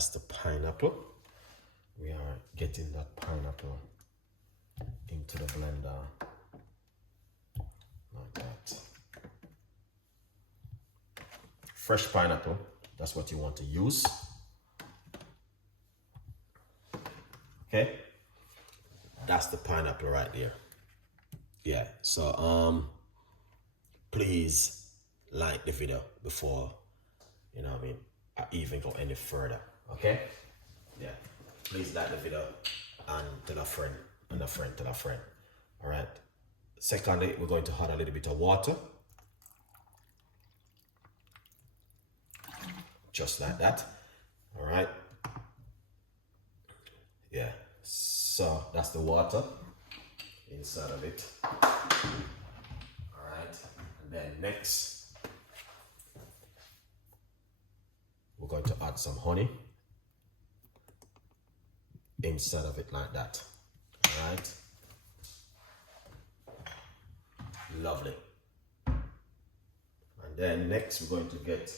that's the pineapple. We are getting that pineapple into the blender like that. Fresh pineapple, that's what you want to use. Okay, that's the pineapple right there. Yeah, so please like the video before, you know what I mean, I even go any further. Okay, yeah, please like the video and tell a friend and a friend tell a friend. All right, secondly, we're going to add a little bit of water, just like that. All right, yeah, so that's the water inside of it. All right, and then next we're going to add some honey inside of it like that. All right, lovely. And then next we're going to get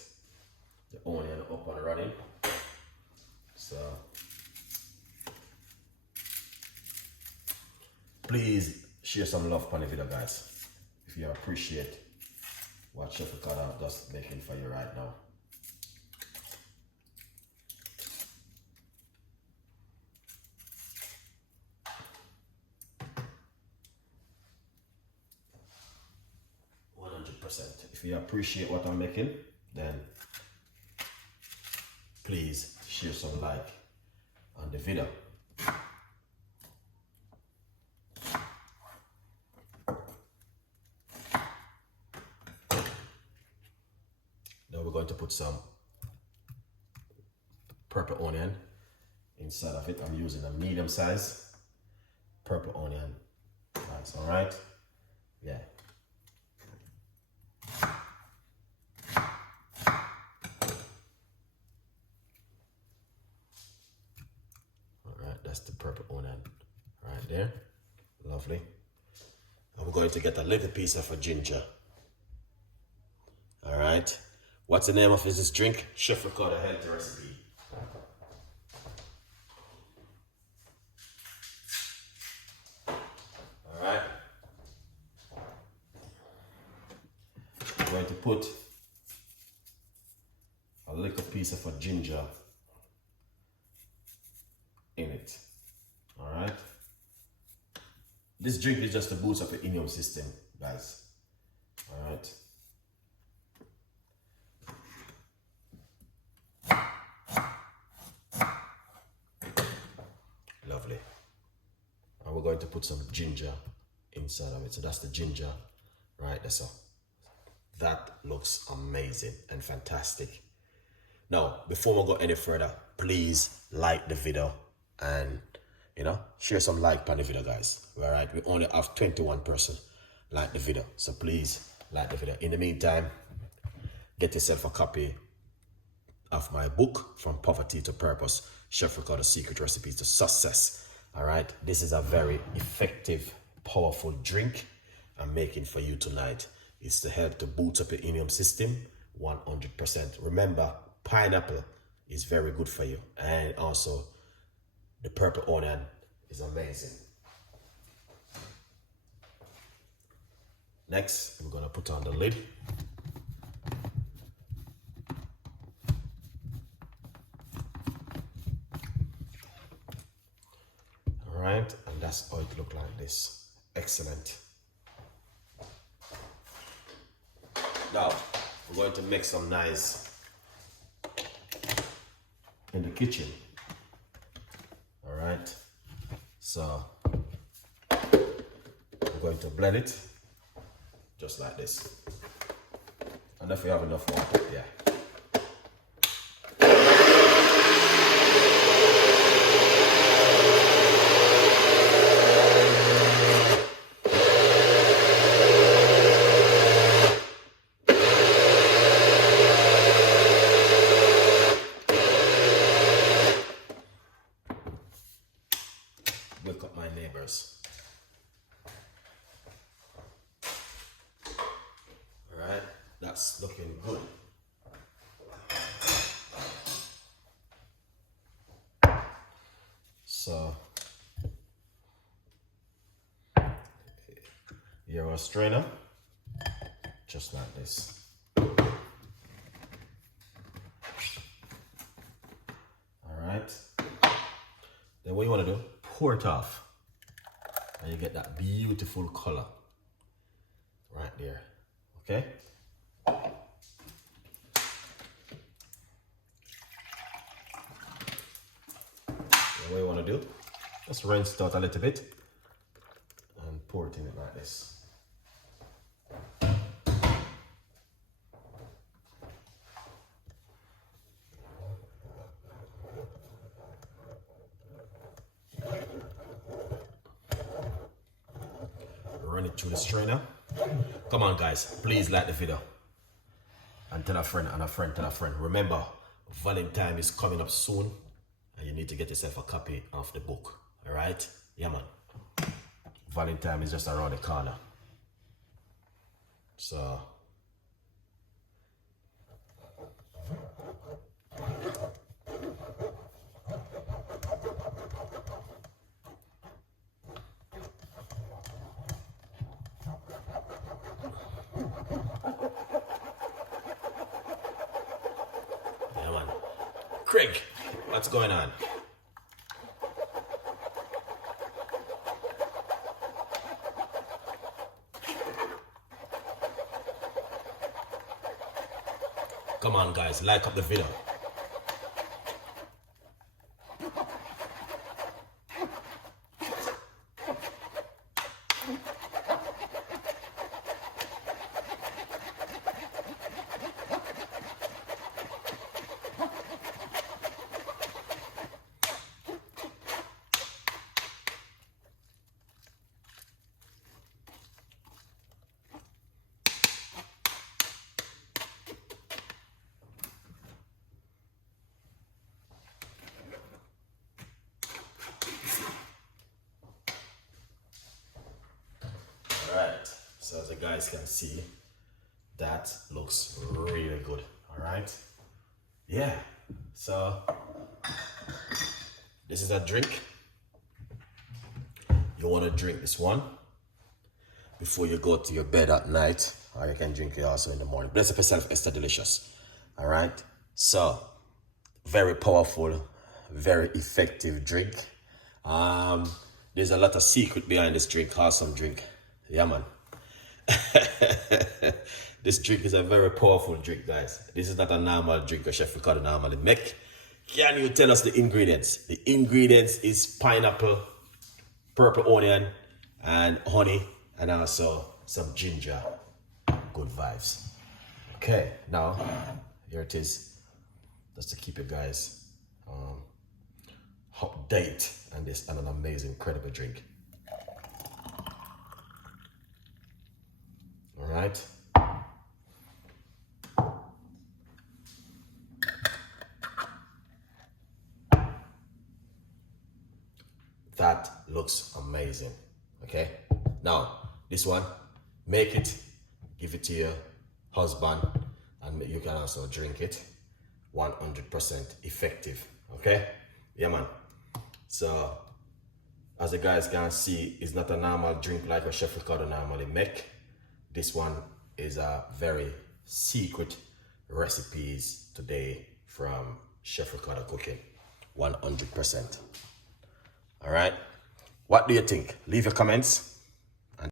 the onion up and running. So please share some love on the video, guys, if you appreciate what Chef Ricardo does making for you right now. If you appreciate what I'm making, then please share some like on the video. Now we're going to put some purple onion inside of it. I'm using a medium size purple onion. That's all right. Yeah. That's the purple onion right there. Lovely. And we're going to get a little piece of a ginger. All right. What's the name of this drink? Chef Ricardo healthy recipe. All right. I'm going to put a little piece of a ginger in it. All right, this drink is just to boost up your immune system, guys. All right, lovely. And we're going to put some ginger inside of it. So that's the ginger right there. So that looks amazing and fantastic. Now, before we go any further, please like the video and, you know, share some like on the video, guys. All right, we only have 21% like the video, so please like the video. In the meantime, get yourself a copy of my book, From Poverty to Purpose, Chef Ricardo Secret Recipes to Success. All right, this is a very effective, powerful drink I'm making for you tonight. It's to help to boost up your immune system 100%. Remember, pineapple is very good for you, and also the purple onion is amazing. Next, I'm gonna put on the lid. All right, and that's how it looks like this. Excellent. Now, we're going to make some nice in the kitchen. All right, so we're going to blend it just like this. And if you have enough water, yeah. Wake up my neighbors. All right, that's looking good. So here our strainer, just like this. All right. Then what you want to do, pour it off, and you get that beautiful color right there. Okay. Then what you want to do, just rinse it out a little bit and pour it in it like this. Run it through the strainer. Come on guys, please like the video and tell a friend and a friend tell a friend. Remember, Valentine is coming up soon and you need to get yourself a copy of the book. All right? Yeah man, Valentine is just around the corner. So Craig, what's going on? Come on guys, like up the video. Alright, so as you guys can see, that looks really good. Alright, yeah, so this is a drink. You want to drink this one before you go to your bed at night, or you can drink it also in the morning. Bless up yourself, Esther Delicious. Alright, so very powerful, very effective drink. There's a lot of secret behind this drink. Awesome drink. Yeah man. This drink is a very powerful drink, guys. This is not a normal drink a Chef Ricardo normally make. Can you tell us the ingredients? The ingredients is pineapple, purple onion, and honey, and also some ginger. Good vibes. Okay, now here it is. Just to keep you guys update on this and an amazing, incredible drink. All right. That looks amazing. Okay. Now, this one, make it, give it to your husband, and you can also drink it. 100% effective. Okay. Yeah, man. So, as you guys can see, it's not a normal drink like a Chef Ricardo normally make. This one is a very secret recipes today from Chef Ricardo Cooking. 100%. All right. What do you think? Leave your comments.